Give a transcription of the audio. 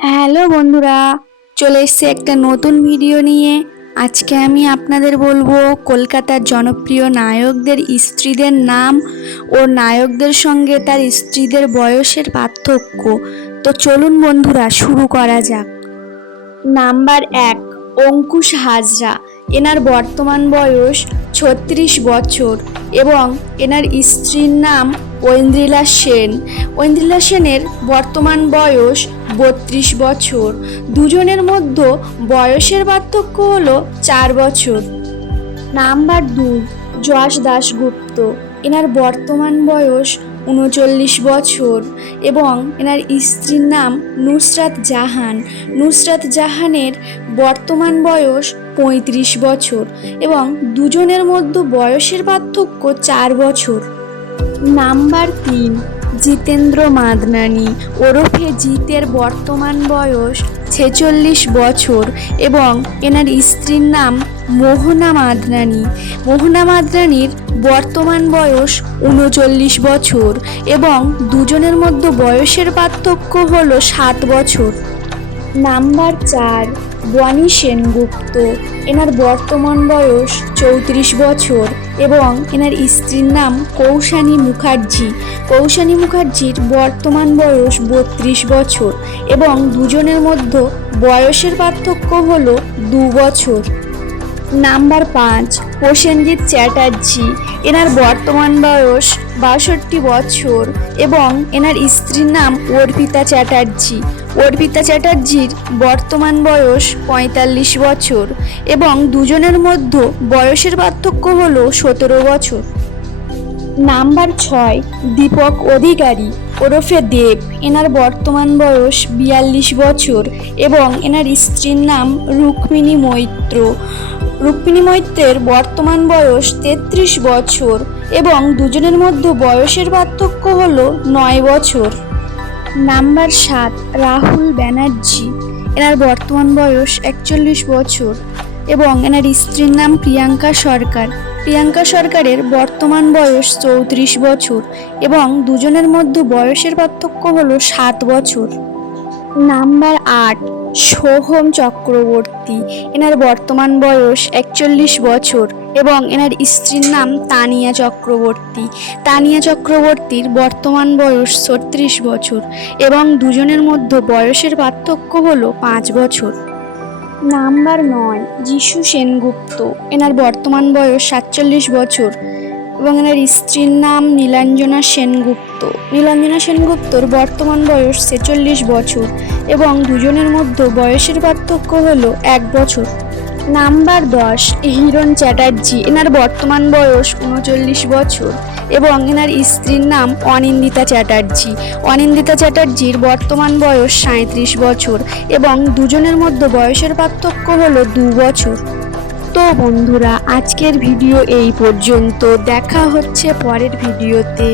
Hello বন্ধুরা, চলে এসেছে একটা নতুন ভিডিও নিয়ে। আজকে আমি আপনাদের বলব, কলকাতার জনপ্রিয় নায়কদের স্ত্রীদের নাম ও নায়কদের সঙ্গে তার স্ত্রীদের বয়সের পার্থক্য। তো চলুন বন্ধুরা, শুরু করা যাক। নাম্বার এক, অঙ্কুশ হাজরা। এনার বর্তমান বয়স ছত্রিশ বছর এবং এনার স্ত্রীর নাম ঐন্দ্রিলা সেন। ঐন্দ্রিলা সেনের বর্তমান বয়স বত্রিশ বছর। দুজনের মধ্যে বয়সের পার্থক্য হলো চার বছর। নাম্বার দুই, যশ দাশগুপ্ত। এনার বর্তমান বয়স উনচল্লিশ বছর এবং এনার স্ত্রীর নাম নুসরাত জাহান। নুসরাত জাহানের বর্তমান বয়স পঁয়ত্রিশ বছর এবং দুজনের মধ্যে বয়সের পার্থক্য চার বছর। নাম্বার তিন, জিতেন্দ্র মাদনানি। ওরফে জিতের বর্তমান বয়স ছেচল্লিশ বছর এবং এনার স্ত্রীর নাম মোহনা মাদনানি। মোহনা মাদনানির বর্তমান বয়স উনচল্লিশ বছর এবং দুজনের মধ্যে বয়সের পার্থক্য হলো সাত বছর। নাম্বার চার, বনি সেনগুপ্ত। এনার বর্তমান বয়স চৌত্রিশ বছর এবং এনার স্ত্রীর নাম কৌশানী মুখার্জি। কৌশানী মুখার্জির বর্তমান বয়স বত্রিশ বছর এবং দুজনের মধ্যে বয়সের পার্থক্য হলো দু বছর। নাম্বার পাঁচ, প্রসেনজিৎ চ্যাটার্জি। এনার বর্তমান বয়স বাষট্টি বছর এবং এনার স্ত্রীর নাম অর্পিতা চ্যাটার্জি। অর্পিতা চ্যাটার্জির বর্তমান বয়স পঁয়তাল্লিশ বছর এবং দুজনের মধ্যে বয়সের পার্থক্য হল সতেরো বছর। নাম্বার ছয়, দীপক অধিকারী, ওরফে দেব। এনার বর্তমান বয়স বিয়াল্লিশ বছর এবং এনার স্ত্রীর নাম রুক্মিণী মৈত্র। রুক্মিণী মৈত্রের বর্তমান বয়স তেত্রিশ বছর এবং দুজনের মধ্যে বয়সের পার্থক্য হল নয় বছর। নাম্বার সাত, রাহুল ব্যানার্জি। এনার বর্তমান বয়স একচল্লিশ বছর এবং এনার স্ত্রীর নাম প্রিয়াঙ্কা সরকার। প্রিয়াঙ্কা সরকারের বর্তমান বয়স চৌত্রিশ বছর এবং দুজনের মধ্যে বয়সের পার্থক্য হল সাত বছর। নাম্বার আট সোহম চক্রবর্তী। এনার বর্তমান বয়স একচল্লিশ বছর এবং এনার স্ত্রীর নাম তানিয়া চক্রবর্তী। তানিয়া চক্রবর্তীর বর্তমান বয়স ছত্রিশ বছর এবং দুজনের মধ্যে বয়সের পার্থক্য হলো পাঁচ বছর। নাম্বার নয়, যিশু সেনগুপ্ত। এনার বর্তমান বয়স সাতচল্লিশ বছর এবং এনার স্ত্রীর নাম নীলাঞ্জনা সেনগুপ্ত। নীলাঞ্জনা সেনগুপ্তর বর্তমান বয়স ছেচল্লিশ বছর এবং দুজনের মধ্যে বয়সের পার্থক্য হলো এক বছর। নাম্বার দশ, হিরণ চ্যাটার্জি, এনার বর্তমান বয়স উনচল্লিশ বছর এবং এনার স্ত্রীর নাম অনিন্দিতা চ্যাটার্জি। অনিন্দিতা চ্যাটার্জির বর্তমান বয়স সাঁত্রিশ বছর এবং দুজনের মধ্যে বয়সের পার্থক্য হলো দু বছর। তো বন্ধুরা আজকের ভিডিও এই পর্যন্ত। দেখা হচ্ছে পরের ভিডিওতে।